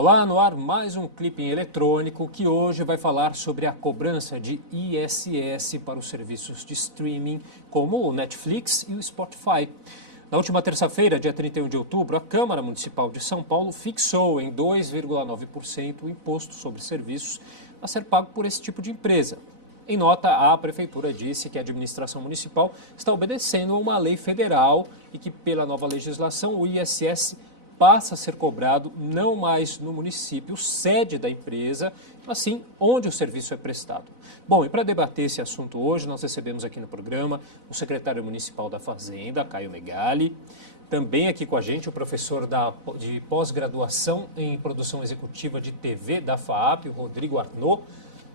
Olá, no ar mais um Clipping Eletrônico que hoje vai falar sobre a cobrança de ISS para os serviços de streaming como o Netflix e o Spotify. Na última terça-feira, dia 31 de outubro, a Câmara Municipal de São Paulo fixou em 2,9% o imposto sobre serviços a ser pago por esse tipo de empresa. Em nota, a Prefeitura disse que a administração municipal está obedecendo a uma lei federal e que, pela nova legislação, o ISS passa a ser cobrado não mais no município sede da empresa, mas sim onde o serviço é prestado. Bom, e para debater esse assunto hoje, nós recebemos aqui no programa o secretário municipal da Fazenda, Caio Megali, também aqui com a gente o professor de pós-graduação em produção executiva de TV da FAAP, o Rodrigo Arnaud,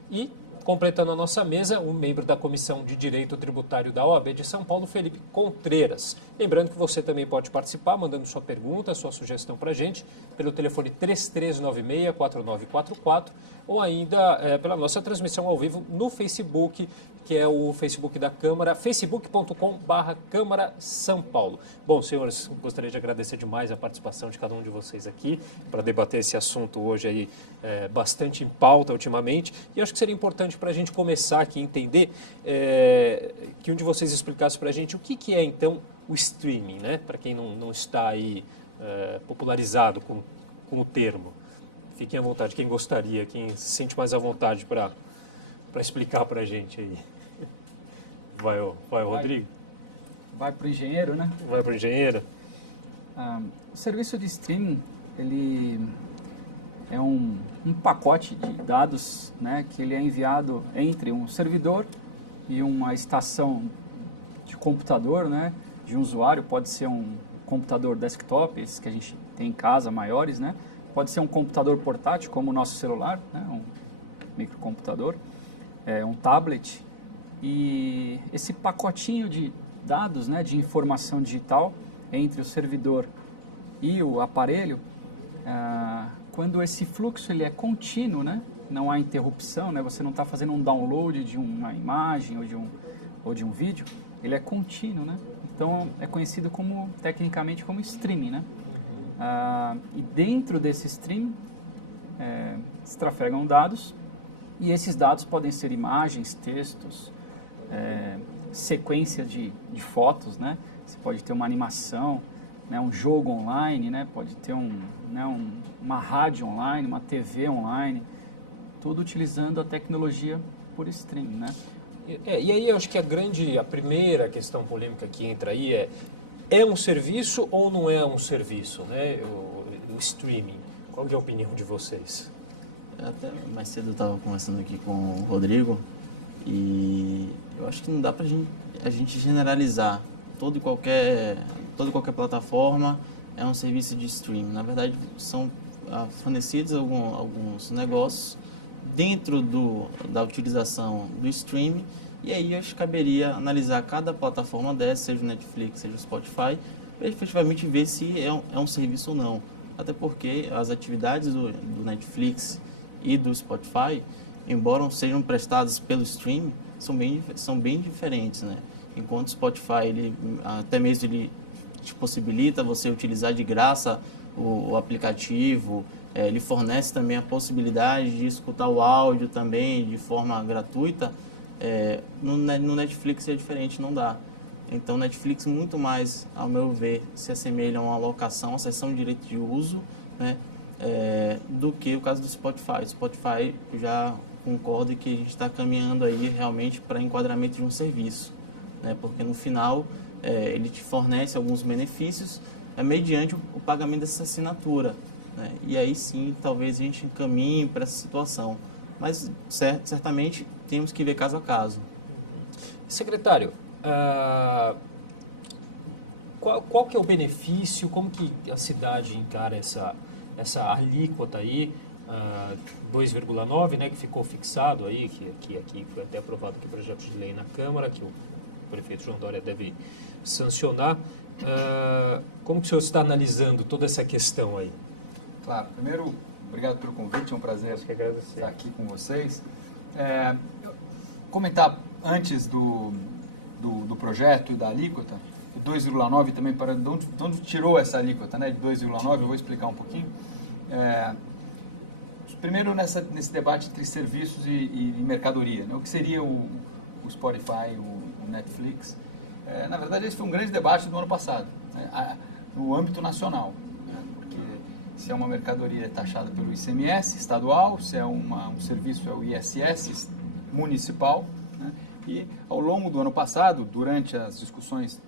e completando a nossa mesa, um membro da Comissão de Direito Tributário da OAB de São Paulo, Felipe Contreiras. Lembrando que você também pode participar, mandando sua pergunta, sua sugestão para a gente, pelo telefone 3396-4944 ou ainda pela nossa transmissão ao vivo no Facebook, que é o Facebook da Câmara, facebook.com/Câmara São Paulo. Bom, senhores, gostaria de agradecer demais a participação de cada um de vocês aqui para debater esse assunto hoje aí bastante em pauta ultimamente. E acho que seria importante para a gente começar aqui a entender que um de vocês explicasse para a gente o que é então o streaming, né? Para quem não está aí popularizado com o termo. Fiquem à vontade, quem gostaria, quem se sente mais à vontade para explicar para a gente aí. Vai, Rodrigo? Vai para o engenheiro, né? Vai para o engenheiro. O serviço de streaming, ele é um pacote de dados, né, que ele é enviado entre um servidor e uma estação de computador, né, de um usuário. Pode ser um computador desktop, esses que a gente tem em casa, maiores, né? Pode ser um computador portátil, como o nosso celular, né, um microcomputador, um tablet. E esse pacotinho de dados, né, de informação digital entre o servidor e o aparelho, quando esse fluxo ele é contínuo, né, não há interrupção, né, você não está fazendo um download de uma imagem ou de um vídeo, ele é contínuo, né? Então é conhecido tecnicamente como streaming, né? E dentro desse stream se trafegam dados, e esses dados podem ser imagens, textos, sequência de fotos, né? Você pode ter uma animação, né? Um jogo online, né? Pode ter uma rádio online, uma TV online, tudo utilizando a tecnologia por streaming, né? E aí eu acho que a primeira questão polêmica que entra aí é um serviço ou não é um serviço, né? O streaming. Qual que é a opinião de vocês? Até mais cedo eu estava conversando aqui com o Rodrigo e eu acho que não dá para a gente generalizar toda e qualquer plataforma é um serviço de streaming. Na verdade, são fornecidos alguns negócios dentro da utilização do streaming, e aí acho que caberia analisar cada plataforma dessa, seja o Netflix, seja o Spotify, para efetivamente ver se é um serviço ou não. Até porque as atividades do Netflix e do Spotify, embora sejam prestadas pelo streaming, são bem diferentes, né? Enquanto o Spotify, até mesmo ele te possibilita você utilizar de graça o aplicativo, ele fornece também a possibilidade de escutar o áudio também de forma gratuita. No Netflix é diferente, não dá. Então, Netflix muito mais, ao meu ver, se assemelha a uma locação, a cessão de direito de uso, né, do que o caso do Spotify. Spotify, eu já concordo que a gente está caminhando aí realmente para enquadramento de um serviço, né, porque no final ele te fornece alguns benefícios mediante o pagamento dessa assinatura, né, e aí sim, talvez a gente encaminhe para essa situação. Mas certamente temos que ver caso a caso. Secretário, qual que é o benefício, como que a cidade encara essa alíquota aí, 2,9, né, que ficou fixado aí, que aqui foi até aprovado aqui o projeto de lei na Câmara, que o prefeito João Dória deve sancionar. Como que o senhor está analisando toda essa questão aí? Claro, primeiro, obrigado pelo convite, é um prazer estar aqui com vocês. Comentar antes do projeto e da alíquota, 2,9 também, de onde tirou essa alíquota, né, de 2,9, eu vou explicar um pouquinho. primeiro nesse debate entre serviços e mercadoria, né? O que seria o Spotify, o Netflix? Na verdade, esse foi um grande debate do ano passado, né? No âmbito nacional, né? Porque se é uma mercadoria taxada pelo ICMS estadual, se é um serviço é o ISS municipal, né? E ao longo do ano passado, durante as discussões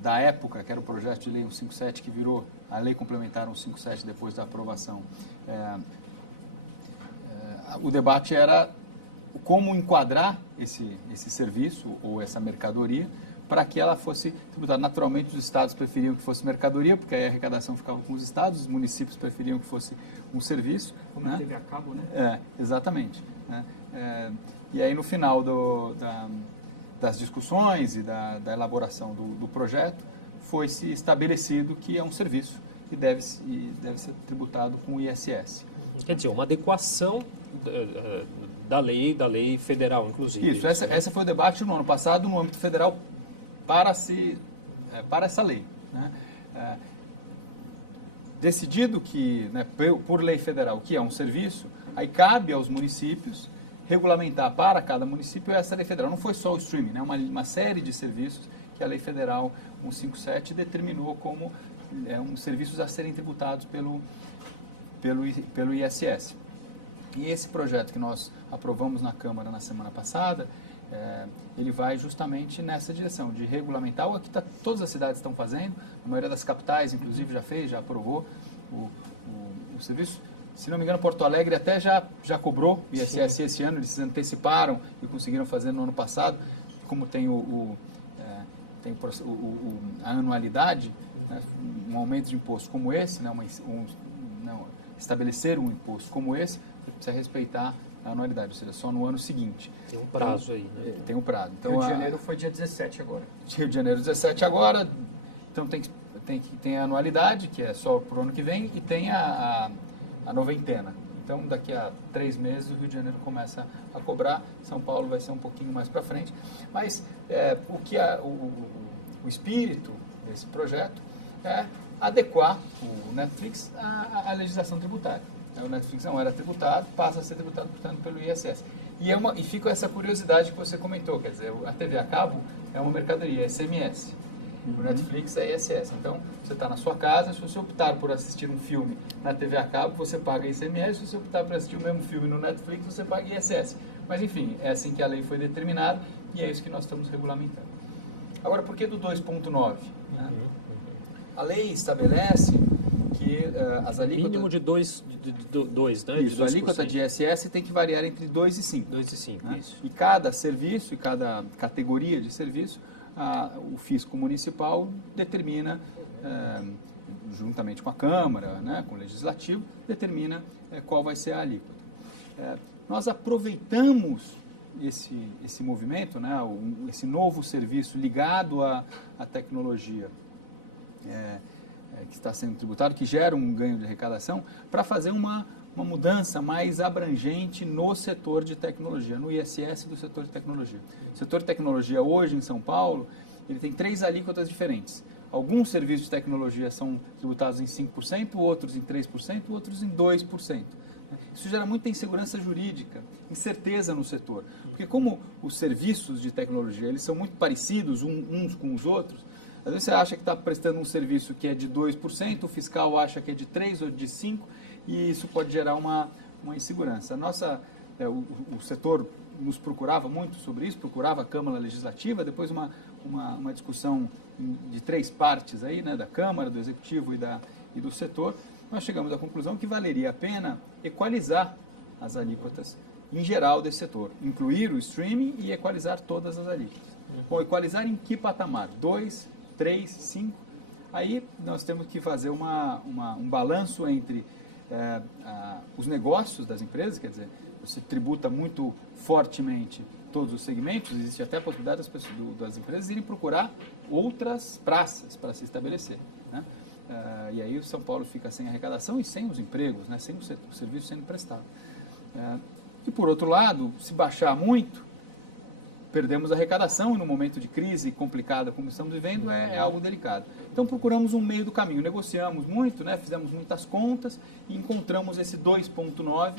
da época, que era o projeto de lei 157, que virou a lei complementar 157 depois da aprovação, o debate era como enquadrar esse serviço ou essa mercadoria para que ela fosse tributada. Naturalmente, os estados preferiam que fosse mercadoria, porque aí a arrecadação ficava com os estados, os municípios preferiam que fosse um serviço. Como né? teve a cabo, né? Exatamente. Né? E aí, no final das discussões e da elaboração do projeto, foi-se estabelecido que é um serviço que deve ser tributado com o ISS. Quer dizer, uma adequação da lei federal, inclusive. Isso, esse foi o debate no ano passado no âmbito federal para essa lei. Né? Decidido que, né, por lei federal, que é um serviço, aí cabe aos municípios regulamentar para cada município essa lei federal. Não foi só o streaming, né? Uma série de serviços que a lei federal 157 determinou como serviços a serem tributados pelo ISS. E esse projeto que nós aprovamos na Câmara na semana passada, ele vai justamente nessa direção, de regulamentar o que todas as cidades estão fazendo, a maioria das capitais, inclusive, já aprovou o serviço. Se não me engano, Porto Alegre até já cobrou o ISS esse ano, eles se anteciparam e conseguiram fazer no ano passado, como tem a anualidade, né, um aumento de imposto como esse, né, estabelecer um imposto como esse, precisa respeitar a anualidade, ou seja, só no ano seguinte. Tem um prazo aí, né? Tem um prazo. Então, Rio de Janeiro foi dia 17 agora. Rio de Janeiro 17 agora, então tem a anualidade, que é só para o ano que vem, e tem a noventena. Então, daqui a 3 meses, o Rio de Janeiro começa a cobrar, São Paulo vai ser um pouquinho mais para frente. Mas o espírito desse projeto é adequar o Netflix à legislação tributária. O Netflix não era tributado, passa a ser tributado, portanto, pelo ISS. E fica essa curiosidade que você comentou, quer dizer, a TV a cabo é uma mercadoria, é ICMS. O Netflix é ISS. Então, você está na sua casa, se você optar por assistir um filme na TV a cabo, você paga ICMS, se você optar por assistir o mesmo filme no Netflix, você paga ISS. Mas, enfim, é assim que a lei foi determinada e é isso que nós estamos regulamentando. Agora, por que do 2.9? Né? A lei estabelece que as alíquotas... Mínimo de 2, né? Isso, a alíquota de ISS tem que variar entre 2 e 5. 2 e 5, né? isso. E cada serviço, e cada categoria de serviço, o fisco municipal determina, juntamente com a Câmara, né, com o Legislativo, determina qual vai ser a alíquota. Nós aproveitamos esse movimento, né, esse novo serviço ligado à tecnologia que está sendo tributado, que gera um ganho de arrecadação, para fazer uma mudança mais abrangente no setor de tecnologia, no ISS do setor de tecnologia. O setor de tecnologia hoje em São Paulo, ele tem 3 alíquotas diferentes. Alguns serviços de tecnologia são tributados em 5%, outros em 3%, outros em 2%. Isso gera muita insegurança jurídica, incerteza no setor. Porque como os serviços de tecnologia eles são muito parecidos uns com os outros, às vezes você acha que está prestando um serviço que é de 2%, o fiscal acha que é de 3% ou de 5%, e isso pode gerar uma insegurança. O setor nos procurava muito sobre isso, procurava a Câmara Legislativa, depois uma discussão de 3 partes aí, né, da Câmara, do Executivo e do setor. Nós chegamos à conclusão que valeria a pena equalizar as alíquotas em geral desse setor, incluir o streaming e equalizar todas as alíquotas. Bom, equalizar em que patamar? 2, 3, 5? Aí nós temos que fazer um balanço entre os negócios das empresas, quer dizer, você tributa muito fortemente todos os segmentos, existe até a possibilidade das empresas irem procurar outras praças para se estabelecer, né? E aí o São Paulo fica sem arrecadação e sem os empregos, né? Sem o serviço sendo prestado. E por outro lado, se baixar muito, perdemos arrecadação e no momento de crise complicada como estamos vivendo é algo delicado. Então procuramos um meio do caminho, negociamos muito, né, fizemos muitas contas e encontramos esse 2.9,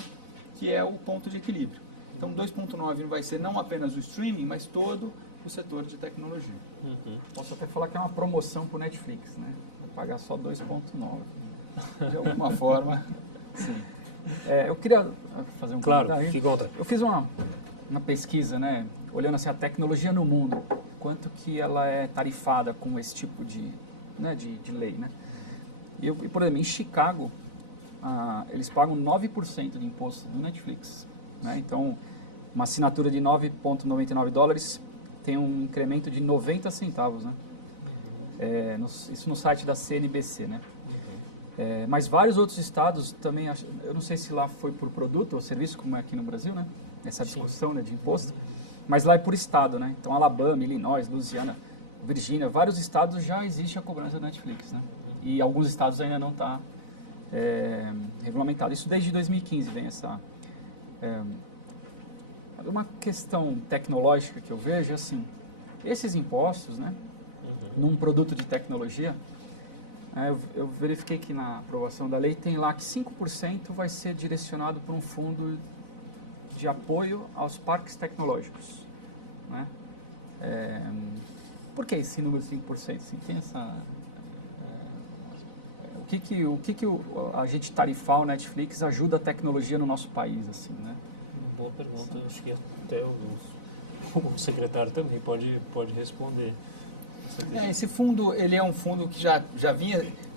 que é o ponto de equilíbrio. Então 2.9 vai ser não apenas o streaming, mas todo o setor de tecnologia. Posso até falar que é uma promoção para o Netflix, né? Vou pagar só 2.9. De alguma forma, sim. Eu queria fazer um Claro, comentário. fica à vontade. Eu fiz uma pesquisa, né, olhando assim, a tecnologia no mundo, quanto que ela é tarifada com esse tipo de lei, né? E, por exemplo, em Chicago, eles pagam 9% de imposto do Netflix, né? Então, uma assinatura de $9,99 tem um incremento de 90 centavos, né? Isso no site da CNBC, né? Mas vários outros estados também, eu não sei se lá foi por produto ou serviço, como é aqui no Brasil, né? Essa discussão, né, de imposto, mas lá é por estado, né? Então, Alabama, Illinois, Louisiana, Virgínia, vários estados já existe a cobrança da Netflix, né? E alguns estados ainda não está regulamentado. Isso desde 2015 vem essa... uma questão tecnológica que eu vejo, assim, esses impostos, né, num produto de tecnologia, eu verifiquei que na aprovação da lei tem lá que 5% vai ser direcionado para um fundo de apoio aos parques tecnológicos, né? Por que esse número de 5%? Assim, tem essa... O que a gente tarifar o Netflix ajuda a tecnologia no nosso país, assim, né? Boa pergunta, acho que até o secretário também pode responder. Esse fundo, ele é um fundo que já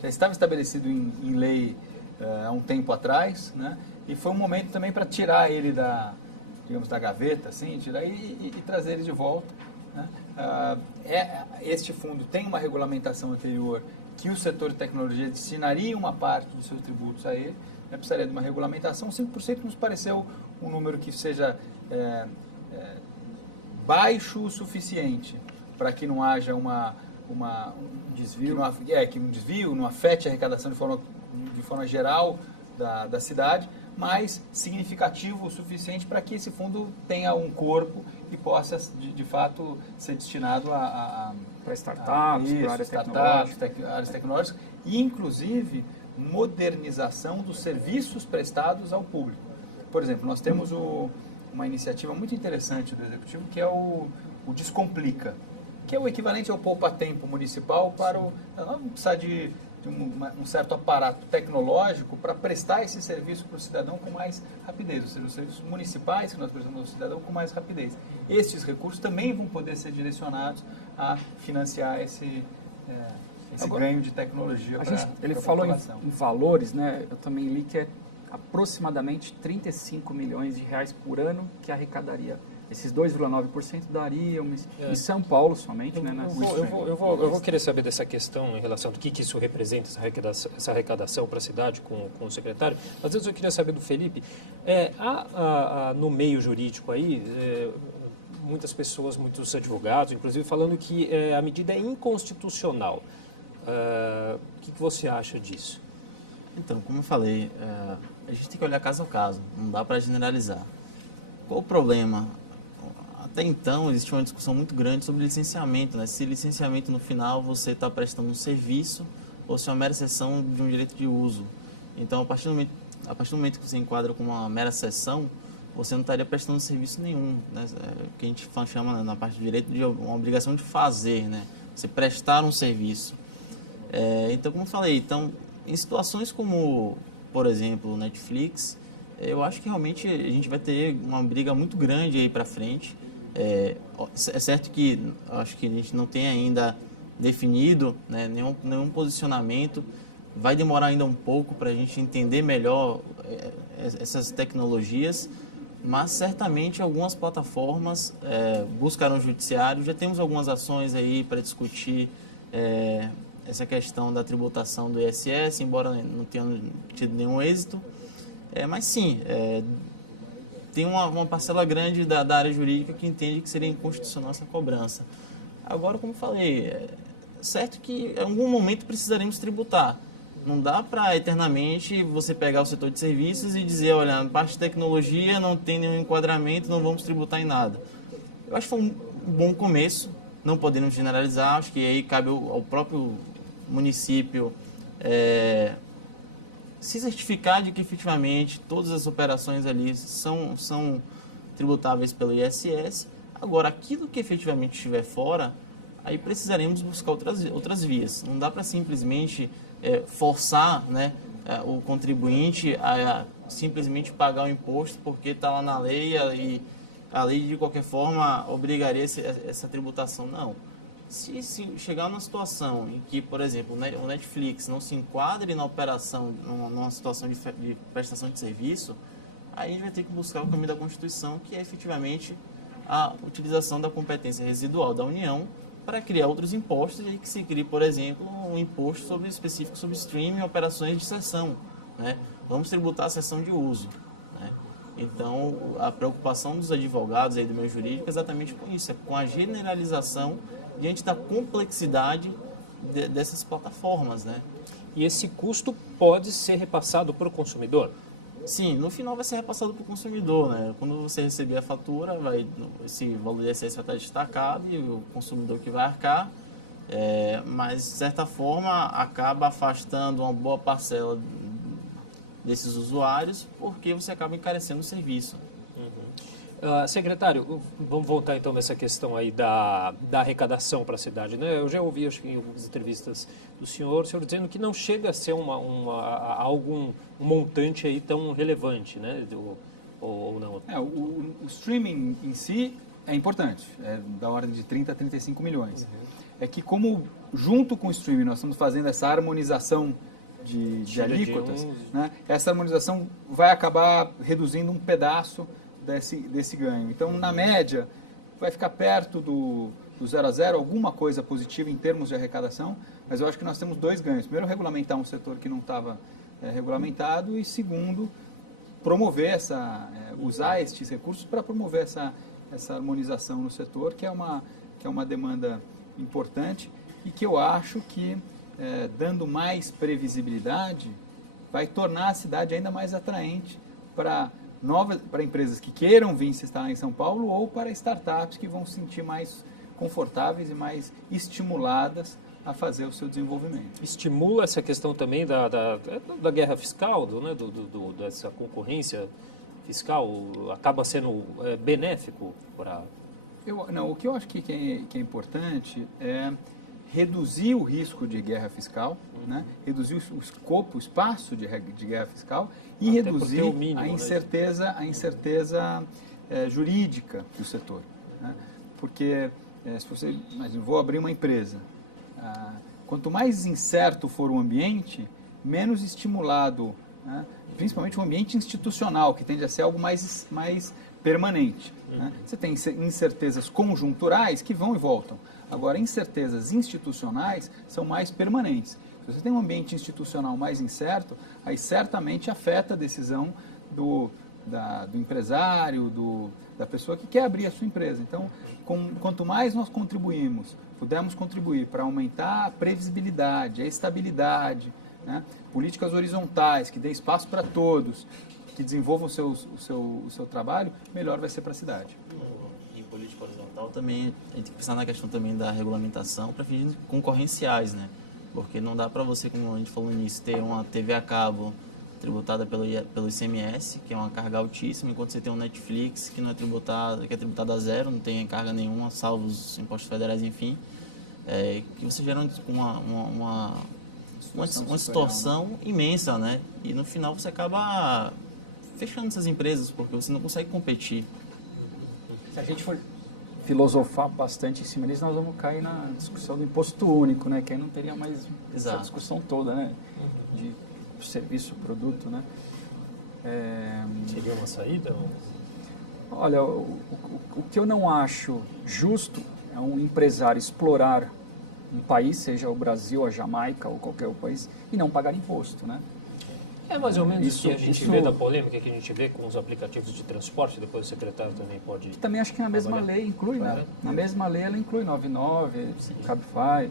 estava estabelecido em lei há um tempo atrás, né? E foi um momento também para tirar ele da gaveta, assim, tirar e trazer ele de volta, né? Este fundo tem uma regulamentação anterior que o setor de tecnologia destinaria uma parte dos seus tributos a ele, né? Precisaria de uma regulamentação. 5% nos pareceu um número que seja baixo o suficiente para que não haja um desvio, que um desvio não afete a arrecadação de forma geral da cidade, mas significativo o suficiente para que esse fundo tenha um corpo e possa, de fato, ser destinado para startups, para áreas tecnológicas e, inclusive, modernização dos serviços prestados ao público. Por exemplo, nós temos uma iniciativa muito interessante do Executivo, que é o Descomplica, que é o equivalente ao poupa-tempo municipal não vamos precisar de um certo aparato tecnológico para prestar esse serviço para o cidadão com mais rapidez, ou seja, os serviços municipais que nós prestamos ao cidadão com mais rapidez. Estes recursos também vão poder ser direcionados a financiar esse ganho de tecnologia para a população. Ele falou em valores, né? Eu também li que é aproximadamente 35 milhões de reais por ano que arrecadaria. Esses 2,9% dariam em São Paulo somente, né? Eu vou querer saber dessa questão em relação do que isso representa, essa arrecadação para a cidade com o secretário. Às vezes eu queria saber do Felipe, no meio jurídico aí, muitas pessoas, muitos advogados, inclusive, falando que a medida é inconstitucional. O que você acha disso? Então, como eu falei, a gente tem que olhar caso a caso, não dá para generalizar. Qual o problema? Até então, existe uma discussão muito grande sobre licenciamento, né? Se licenciamento no final você está prestando um serviço ou se é uma mera cessão de um direito de uso. Então, a partir do momento que você enquadra como uma mera cessão, você não estaria prestando serviço nenhum, né? O que a gente chama na parte do direito de uma obrigação de fazer, né? Você prestar um serviço. Então, como eu falei, em situações como, por exemplo, o Netflix, eu acho que realmente a gente vai ter uma briga muito grande aí para frente. É certo que acho que a gente não tem ainda definido, né, nenhum posicionamento. Vai demorar ainda um pouco para a gente entender melhor essas tecnologias, mas certamente algumas plataformas buscarão o judiciário. Já temos algumas ações aí para discutir essa questão da tributação do ISS, embora não tenha tido nenhum êxito. Mas sim, tem uma parcela grande da área jurídica que entende que seria inconstitucional essa cobrança. Agora, como falei, certo que em algum momento precisaremos tributar. Não dá para eternamente você pegar o setor de serviços e dizer, olha, na parte de tecnologia não tem nenhum enquadramento, não vamos tributar em nada. Eu acho que foi um bom começo, não podemos generalizar, acho que aí cabe ao próprio município se certificar de que efetivamente todas as operações ali são tributáveis pelo ISS. Agora, aquilo que efetivamente estiver fora, aí precisaremos buscar outras vias. Não dá para simplesmente forçar, né, o contribuinte a simplesmente pagar o imposto porque está lá na lei e a lei, de qualquer forma, obrigaria essa tributação. Não. Se chegar numa situação em que, por exemplo, o Netflix não se enquadre na operação, numa situação de prestação de serviço, aí a gente vai ter que buscar o caminho da Constituição, que é efetivamente a utilização da competência residual da União para criar outros impostos, e que se crie, por exemplo, um imposto específico sobre streaming e operações de cessão, né? Vamos tributar a cessão de uso, né? Então, a preocupação dos advogados aí do meio jurídico é exatamente com isso, é com a generalização diante da complexidade dessas plataformas, né? E esse custo pode ser repassado para o consumidor? Sim, no final vai ser repassado para o consumidor, né? Quando você receber a fatura, esse valor de ISS vai estar destacado e o consumidor que vai arcar, mas de certa forma acaba afastando uma boa parcela desses usuários, porque você acaba encarecendo o serviço. Secretário, vamos voltar então nessa questão aí da arrecadação para a cidade, né? Eu já ouvi, acho que em algumas entrevistas do senhor dizendo que não chega a ser algum montante aí tão relevante, né? Ou não? O streaming em si é importante, é da ordem de 30 a 35 milhões. Uhum. É que como junto com o streaming nós estamos fazendo essa harmonização de alíquotas, né? Essa harmonização vai acabar reduzindo um pedaço desse ganho. Então, na média, vai ficar perto do 0 a 0, alguma coisa positiva em termos de arrecadação, mas eu acho que nós temos dois ganhos. Primeiro, regulamentar um setor que não estava regulamentado, e segundo, promover usar estes recursos para promover essa harmonização no setor, que é uma demanda importante e que eu acho que, dando mais previsibilidade, vai tornar a cidade ainda mais atraente para empresas que queiram vir se instalar em São Paulo, ou para startups que vão se sentir mais confortáveis e mais estimuladas a fazer o seu desenvolvimento. Estimula essa questão também da guerra fiscal, dessa concorrência fiscal? Acaba sendo benéfico para... O que eu acho que é importante é reduzir o risco de guerra fiscal, né? Reduzir o escopo, o espaço de guerra fiscal, e até reduzir mínimo, a incerteza jurídica do setor, né? Porque, se você imagina, vou abrir uma empresa, quanto mais incerto for o ambiente, menos estimulado, né? Principalmente o ambiente institucional, que tende a ser algo mais permanente, né? Você tem incertezas conjunturais que vão e voltam. Agora, incertezas institucionais são mais permanentes. Se você tem um ambiente institucional mais incerto, aí certamente afeta a decisão do empresário, da pessoa que quer abrir a sua empresa. Então, quanto mais nós pudermos contribuir para aumentar a previsibilidade, a estabilidade, né? Políticas horizontais, que dê espaço para todos, que desenvolvam o seu trabalho, melhor vai ser para a cidade. Em política horizontal também, a gente tem que pensar na questão também da regulamentação para fins concorrenciais, né? Porque não dá para você, como a gente falou no início, ter uma TV a cabo tributada pelo ICMS, que é uma carga altíssima, enquanto você tem um Netflix que que é tributado a zero, não tem carga nenhuma, salvo os impostos federais, enfim, que você gera uma distorção imensa, né? E no final você acaba fechando essas empresas, porque você não consegue competir. Se a gente for filosofar bastante em cima disso, nós vamos cair na discussão do imposto único, né? Que aí não teria mais essa discussão toda, né? De serviço, produto, né? Seria uma saída? Olha, o que eu não acho justo é um empresário explorar um país, seja o Brasil, a Jamaica ou qualquer outro país, e não pagar imposto, né? É mais ou menos isso que a gente vê da polêmica que a gente vê com os aplicativos de transporte, depois o secretário também pode... Também acho que na mesma lei inclui, né? Na mesma lei ela inclui 99, Cabify,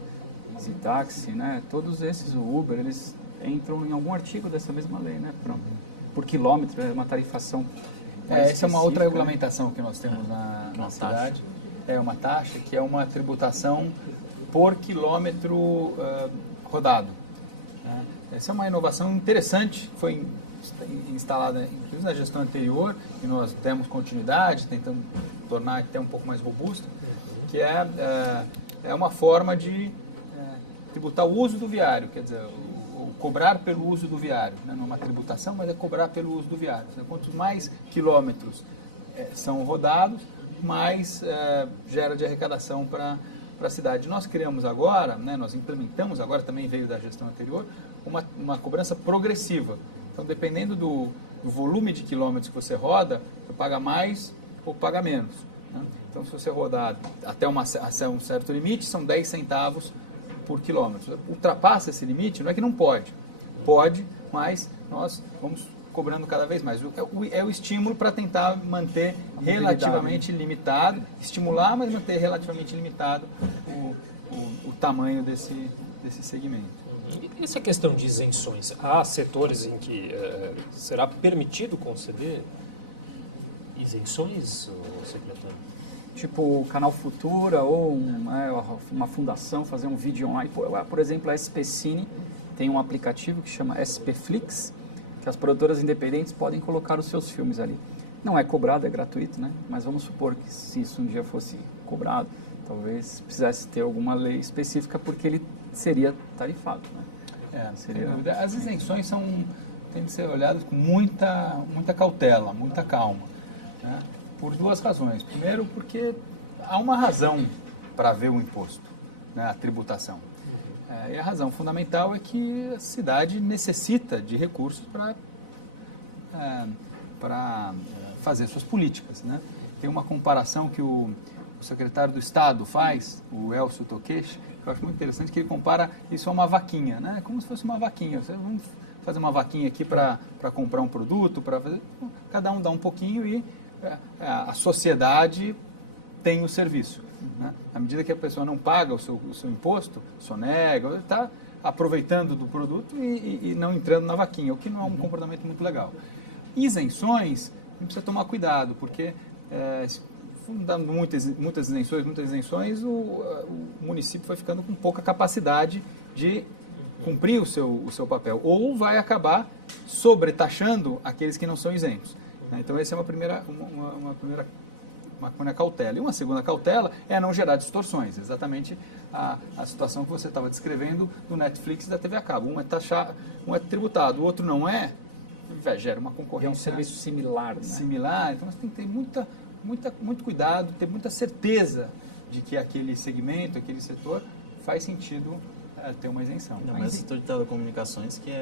Zitaxi, né? Todos esses, o Uber, eles entram em algum artigo dessa mesma lei, né? Por quilômetro, é uma tarifação. Essa é uma outra regulamentação que nós temos na cidade. É uma taxa que é uma tributação por quilômetro rodado. Né? Essa é uma inovação interessante, foi instalada inclusive na gestão anterior, e nós demos continuidade, tentando tornar até um pouco mais robusta, que é uma forma de tributar o uso do viário, quer dizer, cobrar pelo uso do viário. Né? Não é uma tributação, mas é cobrar pelo uso do viário. Quanto mais quilômetros são rodados, mais gera de arrecadação para a cidade. Nós criamos agora, né, nós implementamos agora, também veio da gestão anterior, uma cobrança progressiva. Então, dependendo do volume de quilômetros que você roda, você paga mais ou paga menos. Né? Então, se você rodar até um certo limite, são 10 centavos por quilômetro. Ultrapassa esse limite, não é que não pode. Pode, mas nós vamos cobrando cada vez mais. É o estímulo para tentar manter relativamente limitado, estimular, mas manter relativamente limitado o tamanho desse segmento. E essa questão de isenções, há setores em que será permitido conceder isenções, secretário? Tipo o Canal Futura ou uma fundação fazer um vídeo online. Por exemplo, a SP Cine tem um aplicativo que chama SP Flix, que as produtoras independentes podem colocar os seus filmes ali. Não é cobrado, é gratuito, né? Mas vamos supor que se isso um dia fosse cobrado, talvez precisasse ter alguma lei específica, porque ele seria tarifado, né? Seria... As isenções têm de ser olhadas com muita cautela, muita calma, né? Por duas razões. Primeiro, porque há uma razão para haver o imposto, né? A tributação. E a razão fundamental é que a cidade necessita de recursos para fazer suas políticas, né? Tem uma comparação que o secretário do Estado faz, o Elcio Tokeshi, que eu acho muito interessante, que ele compara isso a uma vaquinha, né? Como se fosse uma vaquinha. Vamos fazer uma vaquinha aqui para comprar um produto, cada um dá um pouquinho e a sociedade tem o serviço. Né? À medida que a pessoa não paga o seu imposto, sonega, está aproveitando do produto e não entrando na vaquinha, o que não é um comportamento muito legal. Isenções, a gente precisa tomar cuidado, porque dando muitas isenções, o município vai ficando com pouca capacidade de cumprir o seu papel, ou vai acabar sobretaxando aqueles que não são isentos. Então, essa é uma primeira cautela. E uma segunda cautela é não gerar distorções, exatamente a situação que você estava descrevendo do Netflix e da TV a cabo. Um é tributado, o outro não é, gera uma concorrência. É um serviço similar, né? Similar, então você tem que ter muito cuidado, ter muita certeza de que aquele segmento, aquele setor faz sentido ter uma isenção. Mas o setor de telecomunicações, que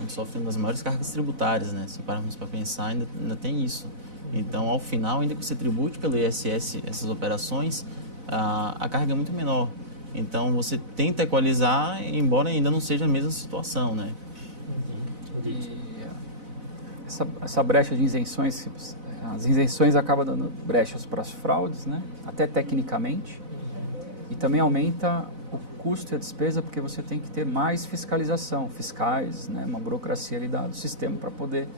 onde sofre uma das maiores cargas tributárias, né? Se pararmos para pensar, ainda tem isso. Então, ao final, ainda que você tribute pelo ISS essas operações, a carga é muito menor. Então, você tenta equalizar, embora ainda não seja a mesma situação, né? E essa brecha de isenções, as isenções acabam dando brechas para as fraudes, né? Até tecnicamente, e também aumenta o custo e a despesa, porque você tem que ter mais fiscalização, fiscais, né? Uma burocracia ali do sistema para poder...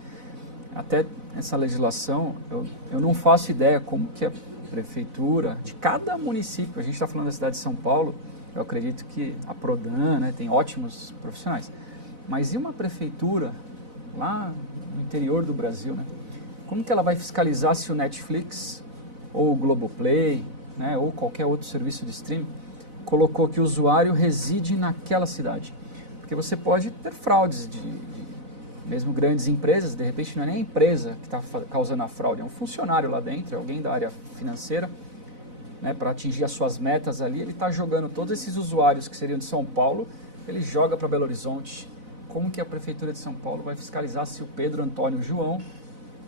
Até essa legislação, eu não faço ideia como que a prefeitura de cada município, a gente está falando da cidade de São Paulo, eu acredito que a Prodan, né, tem ótimos profissionais, mas e uma prefeitura lá no interior do Brasil, né? Como que ela vai fiscalizar se o Netflix ou o Globoplay, né, ou qualquer outro serviço de streaming colocou que o usuário reside naquela cidade? Porque você pode ter fraudes mesmo grandes empresas, de repente não é nem a empresa que está causando a fraude, é um funcionário lá dentro, é alguém da área financeira, né, para atingir as suas metas ali, ele está jogando todos esses usuários que seriam de São Paulo, ele joga para Belo Horizonte. Como que a Prefeitura de São Paulo vai fiscalizar se o Pedro Antônio João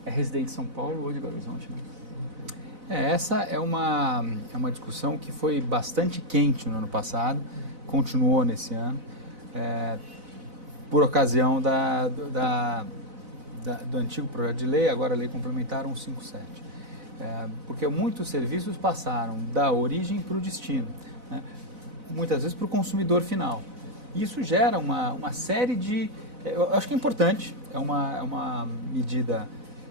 é residente de São Paulo ou de Belo Horizonte? Né? Essa é uma discussão que foi bastante quente no ano passado, continuou nesse ano, por ocasião do antigo projeto de lei, agora a lei complementar 157. Porque muitos serviços passaram da origem para o destino, né? Muitas vezes para o consumidor final. Isso gera uma série de... Eu acho que é importante, é uma medida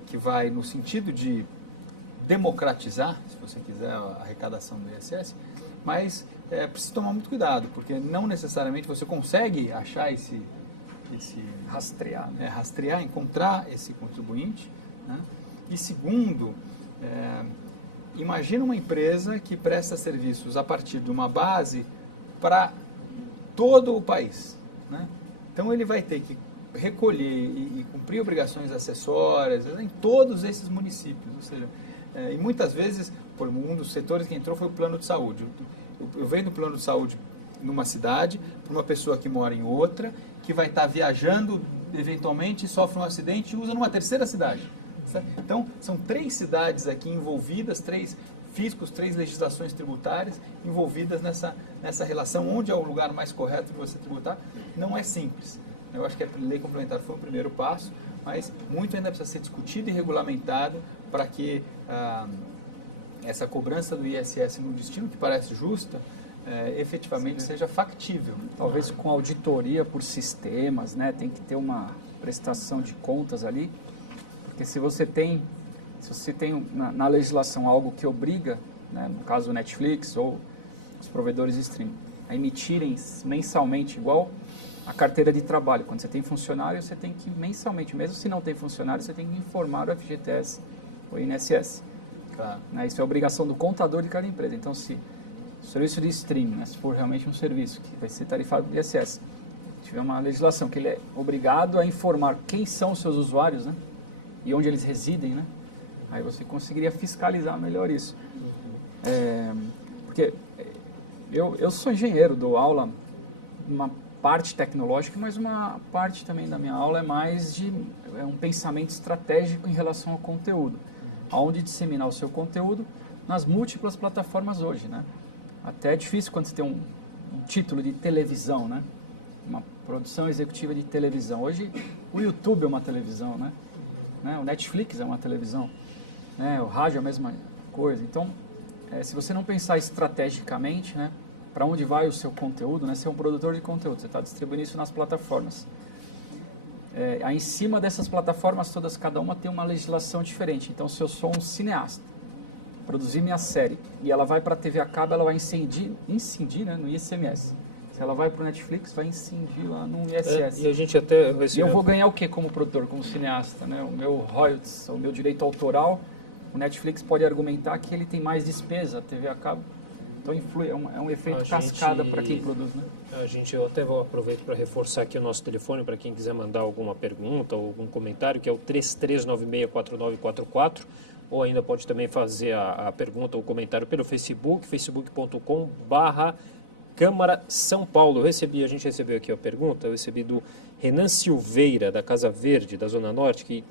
que vai no sentido de democratizar, se você quiser, a arrecadação do ISS, mas precisa tomar muito cuidado, porque não necessariamente você consegue achar rastrear, encontrar esse contribuinte, né? E segundo, imagina uma empresa que presta serviços a partir de uma base para todo o país, né? Então ele vai ter que recolher e cumprir obrigações acessórias em todos esses municípios, ou seja, e muitas vezes, um dos setores que entrou foi o plano de saúde. Eu venho do plano de saúde numa cidade, para uma pessoa que mora em outra, que vai estar viajando, eventualmente sofre um acidente e usa numa terceira cidade. Certo? Então, são 3 cidades aqui envolvidas, 3 fiscos, 3 legislações tributárias envolvidas nessa relação, onde é o lugar mais correto de você tributar. Não é simples. Eu acho que a lei complementar foi o primeiro passo, mas muito ainda precisa ser discutido e regulamentado para que essa cobrança do ISS no destino, que parece justa, efetivamente seja factível. Talvez com auditoria por sistemas, né? Tem que ter uma prestação de contas ali, porque se você tem na legislação algo que obriga, né, no caso o Netflix ou os provedores de streaming, a emitirem mensalmente igual a carteira de trabalho. Quando você tem funcionário, você tem que mensalmente, mesmo se não tem funcionário, você tem que informar o FGTS ou o INSS. Claro. Né? Isso é obrigação do contador de cada empresa. Então, se o serviço de streaming, né, se for realmente um serviço que vai ser tarifado do ISS, tiver uma legislação que ele é obrigado a informar quem são os seus usuários, né, e onde eles residem, né, aí você conseguiria fiscalizar melhor isso. Porque eu sou engenheiro, dou aula, uma parte tecnológica, mas uma parte também da minha aula é mais de um pensamento estratégico em relação ao conteúdo. Aonde disseminar o seu conteúdo nas múltiplas plataformas hoje, né? Até é difícil quando você tem um título de televisão, né? Uma produção executiva de televisão. Hoje o YouTube é uma televisão, né? O Netflix é uma televisão, né? O rádio é a mesma coisa. Então, se você não pensar estrategicamente, né, para onde vai o seu conteúdo, né? Você é um produtor de conteúdo, você está distribuindo isso nas plataformas. Aí em cima dessas plataformas todas, cada uma tem uma legislação diferente. Então, se eu sou um cineasta, produzir minha série e ela vai para a TV a cabo, ela vai incidir, né, no ICMS. Se ela vai para o Netflix, vai incidir lá no ISS. E a gente até... E eu vou ganhar o que como produtor, como cineasta? Né? O meu royalties, o meu direito autoral, o Netflix pode argumentar que ele tem mais despesa, a TV a cabo. Então influi, é um efeito cascada para quem produz, né? Eu até vou aproveitar para reforçar aqui o nosso telefone para quem quiser mandar alguma pergunta ou algum comentário, que é o 33964944, ou ainda pode também fazer a pergunta ou comentário pelo Facebook, facebook.com/Câmara São Paulo. A gente recebeu aqui a pergunta, eu recebi do Renan Silveira, da Casa Verde, da Zona Norte, que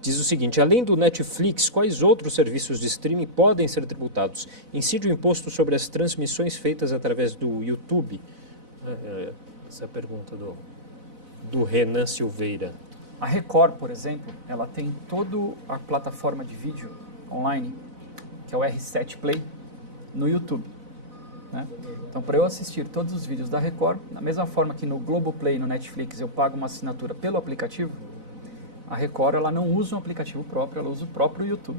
diz o seguinte: além do Netflix, quais outros serviços de streaming podem ser tributados? Incide o imposto sobre as transmissões feitas através do YouTube? Essa é a pergunta do Renan Silveira. A Record, por exemplo, ela tem toda a plataforma de vídeo online, que é o R7 Play, no YouTube. Né? Então, para eu assistir todos os vídeos da Record, da mesma forma que no Globoplay e no Netflix eu pago uma assinatura pelo aplicativo, a Record ela não usa um aplicativo próprio, ela usa o próprio YouTube.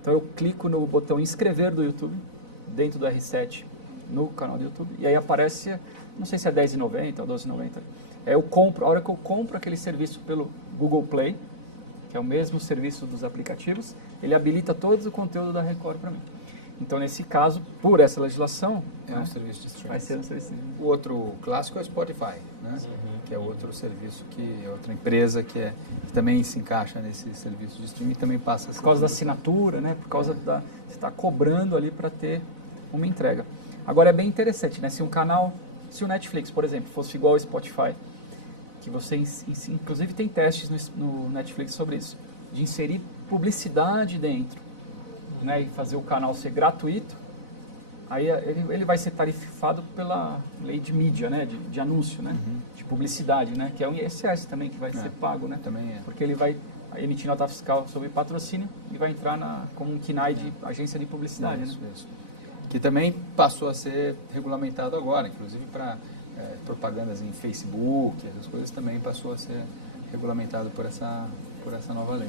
Então eu clico no botão inscrever do YouTube, dentro do R7, no canal do YouTube, e aí aparece, não sei se é R$10,90 ou R$12,90. Eu compro, a hora que eu compro aquele serviço pelo Google Play, que é o mesmo serviço dos aplicativos, ele habilita todo o conteúdo da Record para mim. Então, nesse caso, por essa legislação, um serviço de streaming. vai ser um serviço de streaming. O outro clássico é o Spotify, né? Que é outro serviço, outra empresa que também se encaixa nesse serviço de streaming e também passa... Por causa da assinatura, né? Por causa da... Você está cobrando ali para ter uma entrega. Agora, é bem interessante, né? Se o Netflix, por exemplo, fosse igual ao Spotify, que você, inclusive, tem testes no Netflix sobre isso, de inserir publicidade dentro, né, e fazer o canal ser gratuito, aí ele vai ser tarifado pela lei de mídia, né, de anúncio, né, de publicidade, né, que é o ISS também que vai ser pago, né, também é. porque ele vai emitir nota fiscal sobre patrocínio e vai entrar como um KNAI de agência de publicidade. Isso, né? isso. Que também passou a ser regulamentado agora, inclusive para propagandas em Facebook, essas coisas também passou a ser regulamentado por essa nova lei.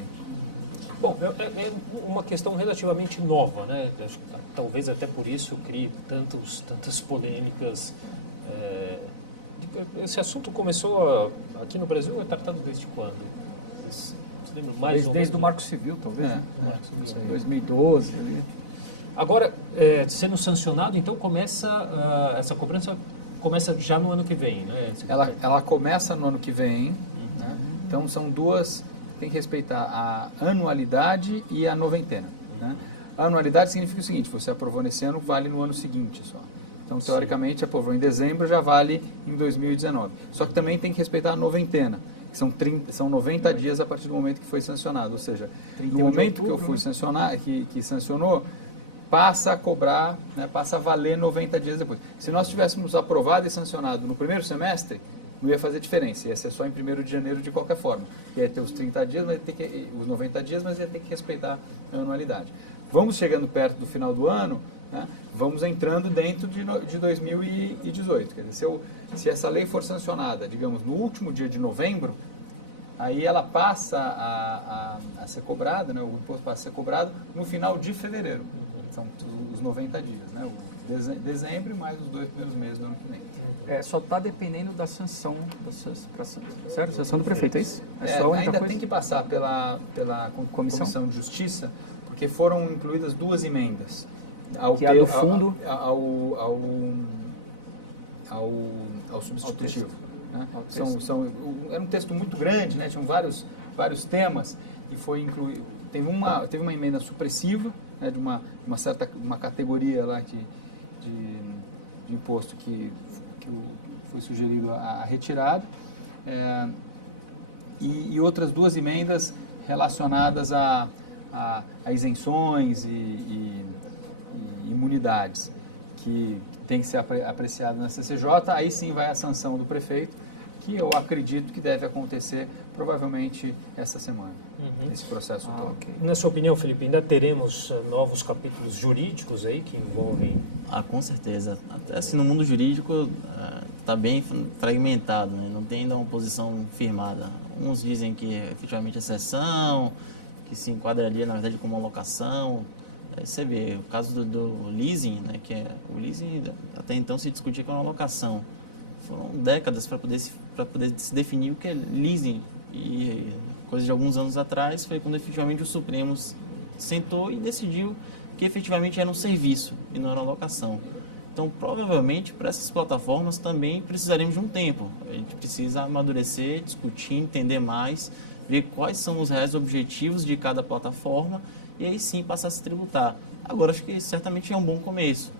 Bom, é uma questão relativamente nova, né? Talvez até por isso crie tantas polêmicas. Esse assunto começou aqui no Brasil, é tratado desde quando? Você lembra mais Desde o Marco Civil, talvez, né? Marco Civil. 2012. Agora, sendo sancionado, então essa cobrança começa já no ano que vem, né? Ela começa no ano que vem, né? Então são duas, tem que respeitar a anualidade e a noventena, né? A anualidade significa o seguinte, você aprovou nesse ano, vale no ano seguinte só. Então, teoricamente, aprovou em dezembro, já vale em 2019. Só que também tem que respeitar a noventena, que são 90 dias a partir do momento que foi sancionado. Ou seja, no momento que eu fui sancionar, que sancionou, passa a cobrar, né, passa a valer 90 dias depois. Se nós tivéssemos aprovado e sancionado no primeiro semestre, não ia fazer diferença, ia ser só em 1º de janeiro de qualquer forma. Ia ter os 30 dias, mas ia ter que, os 90 dias, mas ia ter que respeitar a anualidade. Vamos chegando perto do final do ano, né, vamos entrando dentro de 2018. Quer dizer, se essa lei for sancionada, digamos, no último dia de novembro, aí ela passa a ser cobrada, né, o imposto passa a ser cobrado no final de fevereiro. São os 90 dias, né, o dezembro mais os 2 primeiros meses do ano que vem. Só está dependendo da sanção, certo? Sanção do prefeito, é isso? Só ainda tem que passar pela Comissão de Justiça, porque foram incluídas 2 emendas. Que é do fundo ao substitutivo. Né? Era um texto muito grande, né? Tinham vários temas e foi incluído. Teve uma emenda supressiva, né, de uma categoria lá de imposto que foi sugerido a retirada, e outras 2 emendas relacionadas a isenções e imunidades, que tem que ser apreciado na CCJ. Aí sim vai a sanção do prefeito, que eu acredito que deve acontecer provavelmente essa semana, esse processo todo. Okay. Na sua opinião, Felipe, ainda teremos novos capítulos jurídicos aí que envolvem... Com certeza. Até assim, no mundo jurídico está bem fragmentado, né? Não tem ainda uma posição firmada. Uns dizem que efetivamente é cessão, que se enquadraria, na verdade, como uma locação. Você vê, o caso do leasing, né, que o leasing até então se discutia que era uma locação. Foram décadas para poder se definir o que é leasing. E coisa de alguns anos atrás foi quando efetivamente o Supremo sentou e decidiu que efetivamente era um serviço e não era uma locação. Então, provavelmente, para essas plataformas também precisaremos de um tempo. A gente precisa amadurecer, discutir, entender mais, ver quais são os reais objetivos de cada plataforma e aí sim passar a se tributar. Agora, acho que certamente é um bom começo.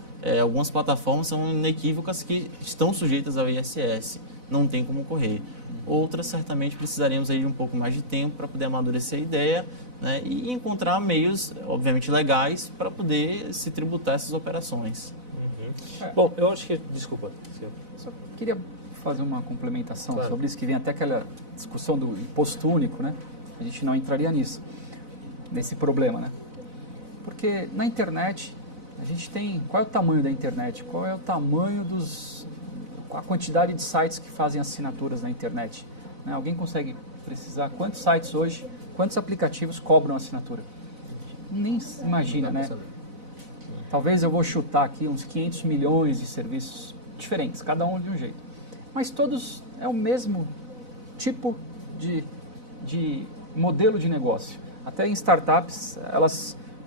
Algumas plataformas são inequívocas que estão sujeitas ao ISS, não tem como correr. Outras, certamente, precisaremos aí de um pouco mais de tempo para poder amadurecer a ideia, né, e encontrar meios, obviamente, legais para poder se tributar essas operações. Bom, eu acho que... Desculpa. Só queria fazer uma complementação sobre isso, que vem até aquela discussão do imposto único, né? A gente não entraria nesse problema, né? Porque na internet, a gente tem... Qual é o tamanho da internet? Qual é o tamanho a quantidade de sites que fazem assinaturas na internet? Né? Alguém consegue precisar quantos sites hoje, quantos aplicativos cobram assinatura? Nem se imagina, né? Talvez eu vou chutar aqui uns 500 milhões de serviços diferentes, cada um de um jeito. Mas todos é o mesmo tipo de modelo de negócio. Até em startups,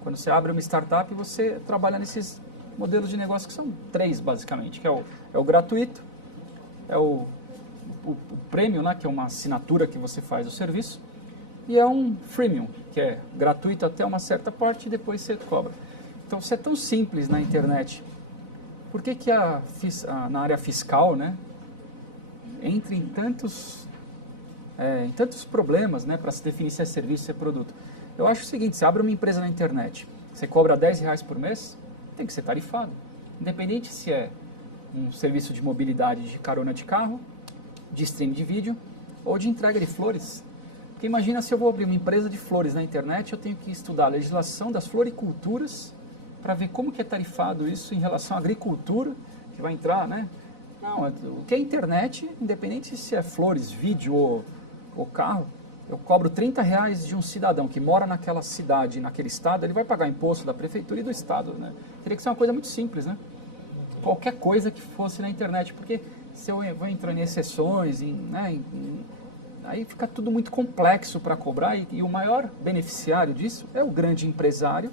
quando você abre uma startup, você trabalha nesses modelos de negócio que são 3, basicamente, que é o gratuito, é o premium, né, que é uma assinatura que você faz o serviço, e é um freemium, que é gratuito até uma certa parte e depois você cobra. Então, se é tão simples na internet, por que na área fiscal, né, entra em tantos problemas, né, para se definir se é serviço, se é produto? Eu acho o seguinte, você abre uma empresa na internet, você cobra R$10 por mês, tem que ser tarifado. Independente se é um serviço de mobilidade de carona de carro, de stream de vídeo ou de entrega de flores. Porque imagina se eu vou abrir uma empresa de flores na internet, eu tenho que estudar a legislação das floriculturas para ver como que é tarifado isso em relação à agricultura, que vai entrar, né? Não, o que é internet, independente se é flores, vídeo ou carro, eu cobro R$30 de um cidadão que mora naquela cidade, naquele estado, ele vai pagar imposto da prefeitura e do estado, né? Teria que ser uma coisa muito simples, né? Qualquer coisa que fosse na internet, porque se eu vou entrando em exceções, aí fica tudo muito complexo para cobrar e o maior beneficiário disso é o grande empresário,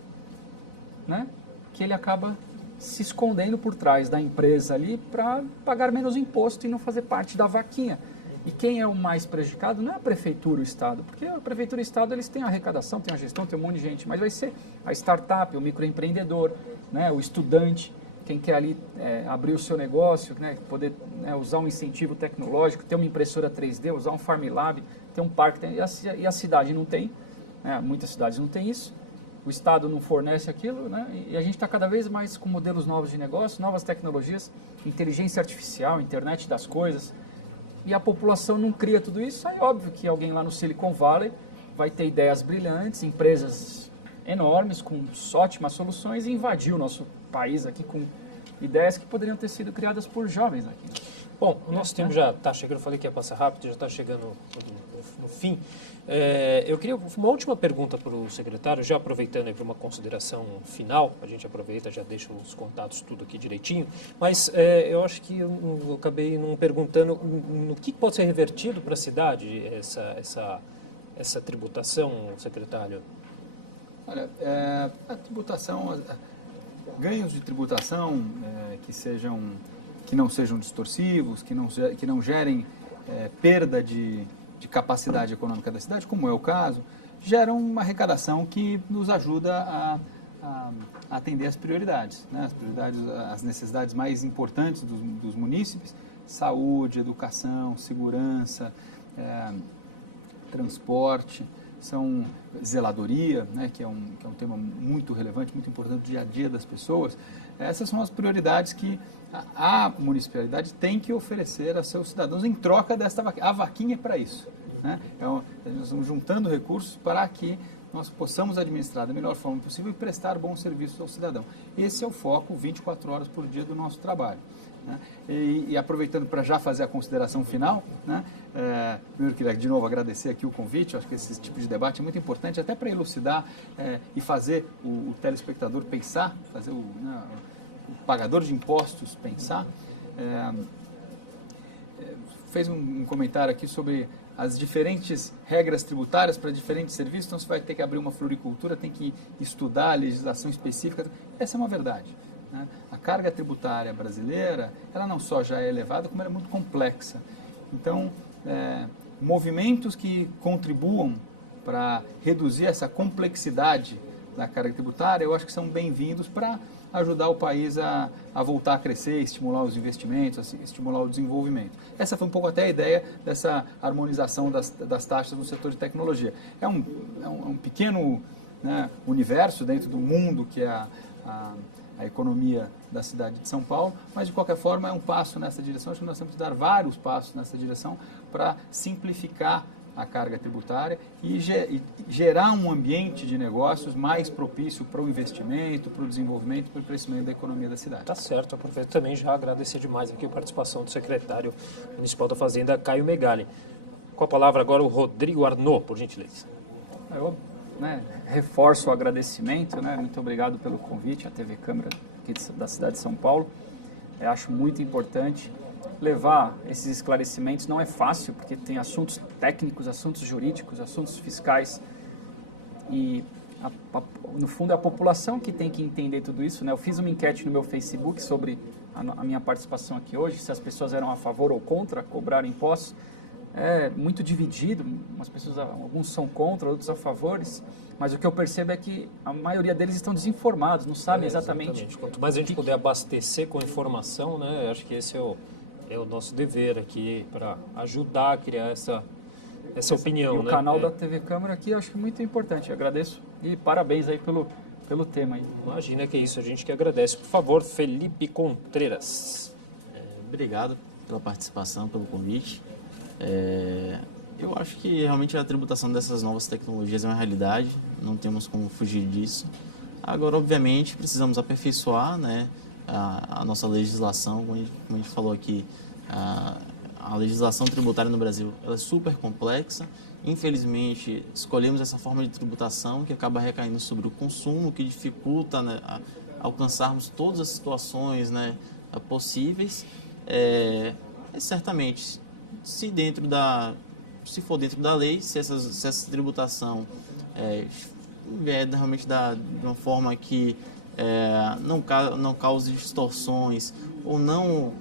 né? Que ele acaba se escondendo por trás da empresa ali para pagar menos imposto e não fazer parte da vaquinha. E quem é o mais prejudicado não é a prefeitura e o Estado, porque a prefeitura e o Estado eles têm a arrecadação, têm a gestão, tem um monte de gente, mas vai ser a startup, o microempreendedor, né, o estudante, quem quer ali abrir o seu negócio, né, poder usar um incentivo tecnológico, ter uma impressora 3D, usar um Farm Lab, ter um parque, e a cidade não tem, né, muitas cidades não têm isso, o Estado não fornece aquilo, né, e a gente está cada vez mais com modelos novos de negócio, novas tecnologias, inteligência artificial, internet das coisas, e a população não cria tudo isso, aí óbvio que alguém lá no Silicon Valley vai ter ideias brilhantes, empresas enormes, com ótimas soluções, e invadir o nosso país aqui com ideias que poderiam ter sido criadas por jovens aqui. Bom, o nosso tempo já está chegando, eu falei que ia passar rápido, já está chegando no fim. Eu queria uma última pergunta para o secretário, já aproveitando aí para uma consideração final, a gente aproveita, já deixa os contatos tudo aqui direitinho, mas eu acho que eu acabei não perguntando no que pode ser revertido para a cidade essa tributação, secretário? Olha, a tributação, ganhos de tributação que não sejam distorsivos, que não gerem perda de capacidade econômica da cidade, como é o caso, geram uma arrecadação que nos ajuda a atender as prioridades, né? As necessidades mais importantes dos munícipes: saúde, educação, segurança, transporte, são zeladoria, né, que é um tema muito relevante, muito importante do dia a dia das pessoas. Essas são as prioridades que a municipalidade tem que oferecer a seus cidadãos em troca desta vaquinha. A vaquinha é para isso, né? Nós estamos juntando recursos para que nós possamos administrar da melhor forma possível e prestar bons serviços ao cidadão. Esse é o foco 24 horas por dia do nosso trabalho, né? E aproveitando para já fazer a consideração final, né? Primeiro queria de novo agradecer aqui o convite. Eu acho que esse tipo de debate é muito importante, até para elucidar e fazer o telespectador pensar, fazer o pagador de impostos pensar. Fez um comentário aqui sobre as diferentes regras tributárias para diferentes serviços, então você vai ter que abrir uma floricultura, tem que estudar a legislação específica. Essa é uma verdade, né? A carga tributária brasileira, ela não só já é elevada, como ela é muito complexa. Então, movimentos que contribuam para reduzir essa complexidade da carga tributária, eu acho que são bem-vindos para ajudar o país a voltar a crescer, estimular os investimentos, estimular o desenvolvimento. Essa foi um pouco até a ideia dessa harmonização das taxas no setor de tecnologia. É um pequeno, né, universo dentro do mundo que é a economia da cidade de São Paulo, mas de qualquer forma é um passo nessa direção. Acho que nós temos que dar vários passos nessa direção para simplificar a carga tributária e gerar um ambiente de negócios mais propício para o investimento, para o desenvolvimento, para o crescimento da economia da cidade. Tá certo, aproveito também já agradecer demais aqui a participação do secretário municipal da Fazenda, Caio Megali. Com a palavra agora o Rodrigo Arnaud, por gentileza. Eu reforço o agradecimento, né? Muito obrigado pelo convite à TV Câmara aqui da cidade de São Paulo. Eu acho muito importante levar esses esclarecimentos. Não é fácil, porque tem assuntos técnicos, assuntos jurídicos, assuntos fiscais, e no fundo é a população que tem que entender tudo isso, né? Eu fiz uma enquete no meu Facebook sobre a minha participação aqui hoje, se as pessoas eram a favor ou contra cobrar impostos. É muito dividido, alguns são contra, outros a favores, mas o que eu percebo é que a maioria deles estão desinformados, não sabem exatamente. Quanto mais a gente puder abastecer com informação, né, acho que esse é o nosso dever aqui, para ajudar a criar essa opinião. E o canal da TV Câmara aqui eu acho muito importante. Eu agradeço e parabéns aí pelo tema aí. Imagina que é isso, a gente que agradece. Por favor, Felipe Contreras. Obrigado pela participação, pelo convite. Eu acho que realmente a tributação dessas novas tecnologias é uma realidade, não temos como fugir disso. Agora, obviamente, precisamos aperfeiçoar, né, a nossa legislação, como a gente falou aqui, a legislação tributária no Brasil ela é super complexa. Infelizmente, escolhemos essa forma de tributação que acaba recaindo sobre o consumo, que dificulta, né, alcançarmos todas as situações, né, possíveis. Certamente, se for dentro da lei, se essa tributação vier realmente de uma forma que não cause distorções ou não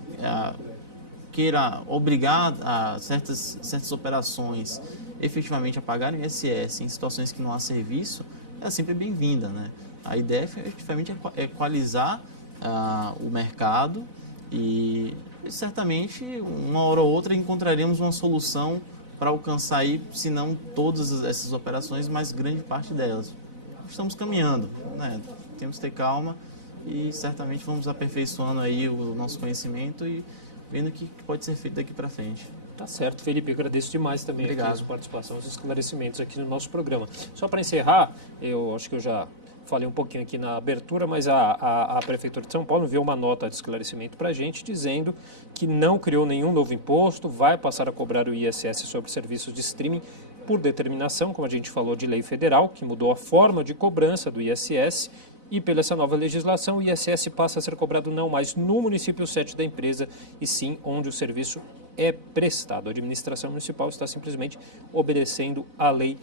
queira obrigar a certas operações efetivamente a pagarem ISS em situações que não há serviço, é sempre bem-vinda, né? A ideia efetivamente é equalizar o mercado e certamente uma hora ou outra encontraremos uma solução para alcançar aí, se não todas essas operações, mas grande parte delas. Estamos caminhando, né? Temos que ter calma e certamente vamos aperfeiçoando aí o nosso conhecimento e vendo o que pode ser feito daqui para frente. Tá certo, Felipe. Agradeço demais também Obrigado. a sua participação, os esclarecimentos aqui no nosso programa. Só para encerrar, eu acho que eu já falei um pouquinho aqui na abertura, mas a Prefeitura de São Paulo enviou uma nota de esclarecimento para a gente dizendo que não criou nenhum novo imposto, vai passar a cobrar o ISS sobre serviços de streaming por determinação, como a gente falou, de lei federal, que mudou a forma de cobrança do ISS. E pela essa nova legislação, o ISS passa a ser cobrado não mais no município sede da empresa, e sim onde o serviço é prestado. A administração municipal está simplesmente obedecendo à lei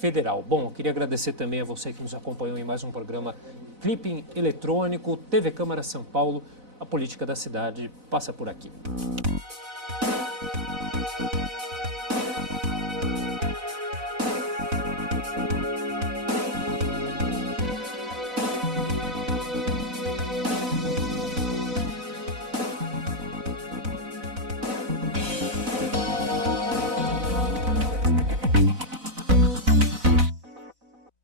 federal. Bom, eu queria agradecer também a você que nos acompanhou em mais um programa Clipping Eletrônico, TV Câmara São Paulo, a política da cidade passa por aqui.